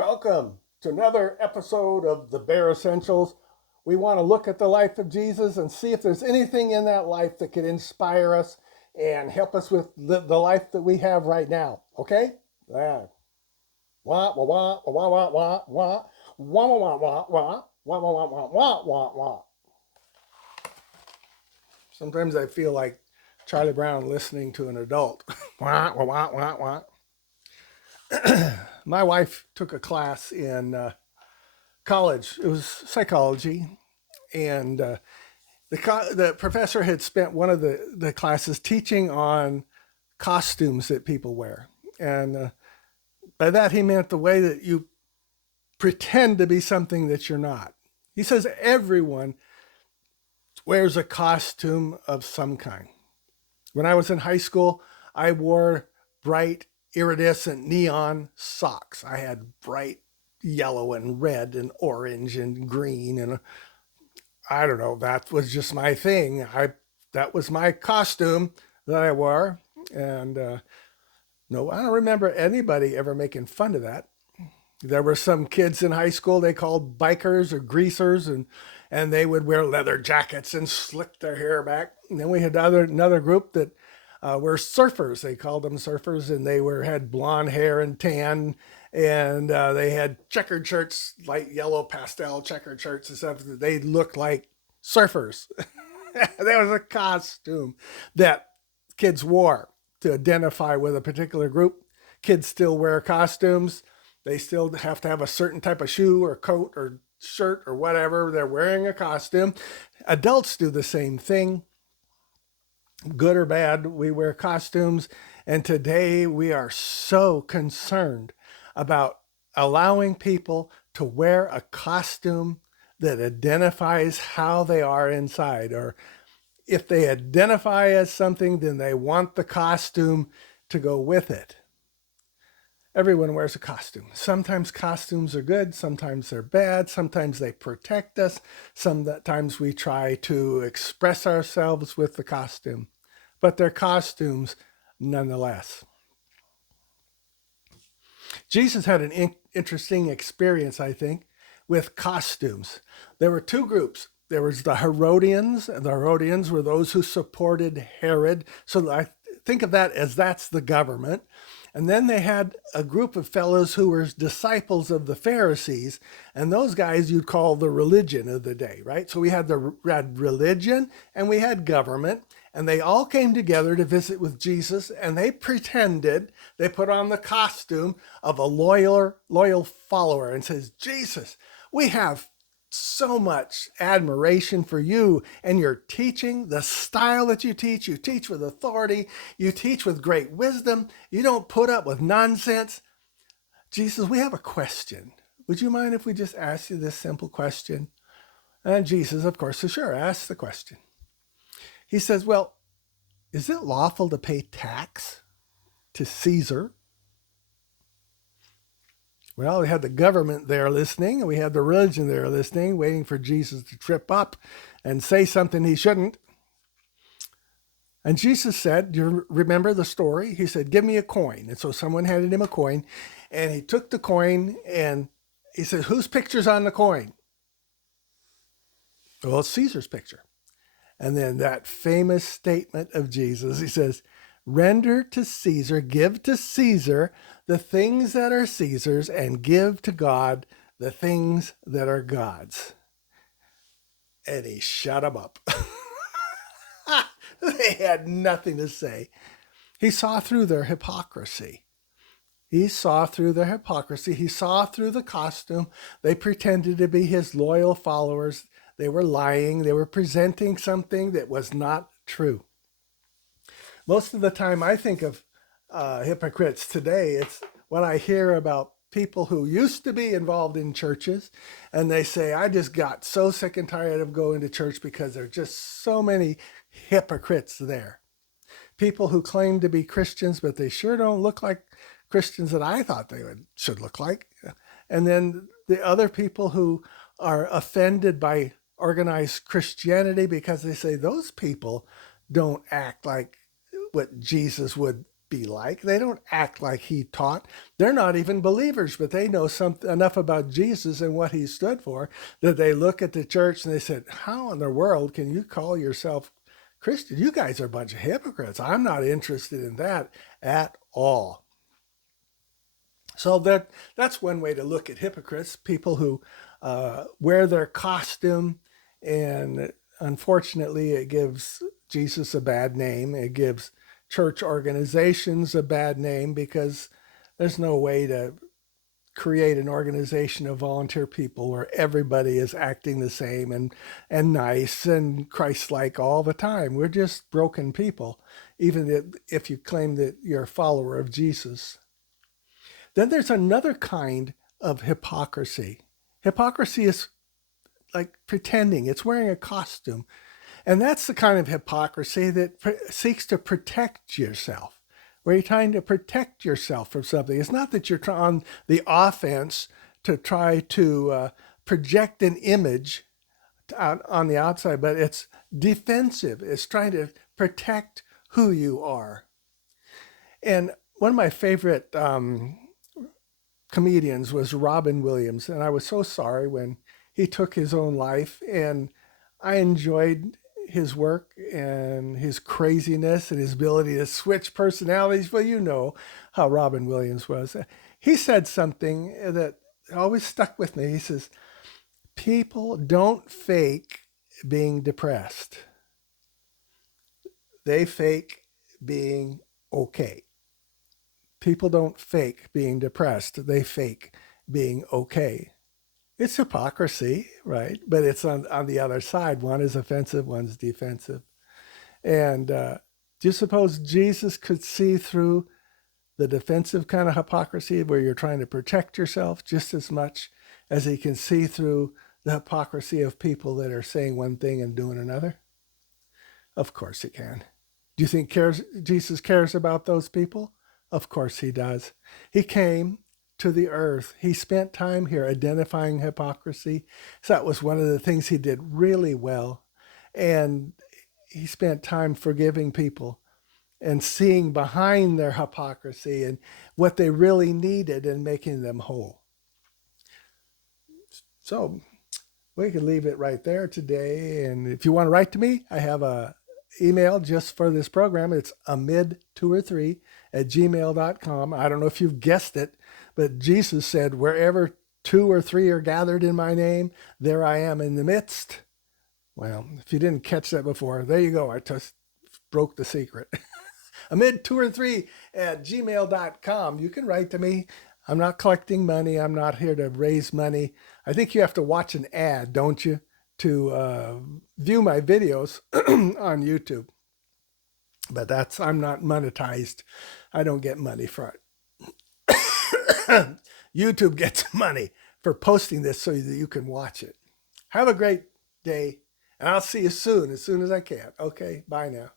Welcome to another episode of the Bare Essentials. We want to look at the life of Jesus and see if there's anything in that life that could inspire us and help us with the life that we have right now. Okay? Yeah. Wah wah wah wah wah wah wah wah wah wah wah wah wah wah wah wah wah wah. Sometimes I feel like Charlie Brown listening to an adult. Wah wah wah wah wah. My wife took a class in college. It was psychology, and the professor had spent one of the classes teaching on costumes that people wear, and by that he meant the way that you pretend to be something that you're not. He says everyone wears a costume of some kind. When I was in high school, I wore bright, iridescent neon socks. I had bright yellow and red and orange and green, and I don't know, that was just my thing. That was my costume that I wore, and no, I don't remember anybody ever making fun of that. There were some kids in high school they called bikers or greasers, and they would wear leather jackets and slick their hair back. And then we had another group that were surfers. They called them surfers, and they had blonde hair and tan, and they had checkered shirts, light yellow pastel checkered shirts and stuff. They looked like surfers. That was a costume that kids wore to identify with a particular group. Kids still wear costumes. They still have to have a certain type of shoe or coat or shirt or whatever. They're wearing a costume. Adults do the same thing. Good or bad, we wear costumes. And today we are so concerned about allowing people to wear a costume that identifies how they are inside. Or if they identify as something, then they want the costume to go with it. Everyone wears a costume. Sometimes costumes are good, sometimes they're bad, sometimes they protect us, sometimes we try to express ourselves with the costume, but they're costumes nonetheless. Jesus had an interesting experience, I think, with costumes. There were two groups. There was the Herodians, and the Herodians were those who supported Herod. So I think of that as that's the government. And then they had a group of fellows who were disciples of the Pharisees, and those guys you'd call the religion of the day, right? So we had religion and we had government, and they all came together to visit with Jesus, and they put on the costume of a loyal follower and says, Jesus, we have so much admiration for you and your teaching, the style that you teach with authority, you teach with great wisdom, you don't put up with nonsense. Jesus, we have a question. Would you mind if we just ask you this simple question? And Jesus, of course, says, sure, ask the question. He says, well, is it lawful to pay tax to Caesar? Well, we had the government there listening, and we had the religion there listening, waiting for Jesus to trip up and say something he shouldn't. And Jesus said, do you remember the story? He said, give me a coin. And so someone handed him a coin, and he took the coin, and he said, whose picture's on the coin? Well, it's Caesar's picture. And then that famous statement of Jesus, he says, render to Caesar, give to Caesar the things that are Caesar's, and give to God the things that are God's. And he shut them up. They had nothing to say. He saw through their hypocrisy. He saw through their hypocrisy. He saw through the costume. They pretended to be his loyal followers. They were lying. They were presenting something that was not true. Most of the time I think of hypocrites today, it's when I hear about people who used to be involved in churches, and they say, I just got so sick and tired of going to church because there are just so many hypocrites there. People who claim to be Christians, but they sure don't look like Christians that I thought they should look like. And then the other people who are offended by organized Christianity because they say those people don't act like what Jesus would be like. They don't act like he taught. They're not even believers, but they know enough about Jesus and what he stood for that they look at the church and they said, how in the world can you call yourself Christian? You guys are a bunch of hypocrites. I'm not interested in that at all. So that's one way to look at hypocrites, people who wear their costume, and unfortunately it gives Jesus a bad name. It gives church organizations a bad name because there's no way to create an organization of volunteer people where everybody is acting the same and nice and Christ-like all the time. We're just broken people, even if you claim that you're a follower of Jesus. Then there's another kind of hypocrisy. Hypocrisy is like pretending, it's wearing a costume. And that's the kind of hypocrisy that seeks to protect yourself, where you're trying to protect yourself from something. It's not that you're on the offense to try to project an image on the outside, but it's defensive. It's trying to protect who you are. And one of my favorite comedians was Robin Williams, and I was so sorry when he took his own life, and I enjoyed his work and his craziness and his ability to switch personalities. Well, you know how Robin Williams was. He said something that always stuck with me. He says, people don't fake being depressed. They fake being okay. People don't fake being depressed. They fake being okay. It's hypocrisy, right? But it's on the other side. One is offensive, one's defensive. And do you suppose Jesus could see through the defensive kind of hypocrisy where you're trying to protect yourself just as much as he can see through the hypocrisy of people that are saying one thing and doing another? Of course he can. Do you think Jesus cares about those people? Of course he does. He came to the earth. He spent time here identifying hypocrisy. So that was one of the things he did really well. And he spent time forgiving people and seeing behind their hypocrisy and what they really needed and making them whole. So we can leave it right there today. And if you want to write to me, I have a email just for this program. It's amid2or3@gmail.com. I don't know if you've guessed it, but Jesus said, wherever 2 or 3 are gathered in my name, there I am in the midst. Well, if you didn't catch that before, there you go. I just broke the secret. amid2or3@gmail.com. You can write to me. I'm not collecting money. I'm not here to raise money. I think you have to watch an ad, don't you, to view my videos on YouTube. But I'm not monetized. I don't get money for it. YouTube gets money for posting this so that you can watch it. Have a great day, and I'll see you soon as I can. Okay, bye now.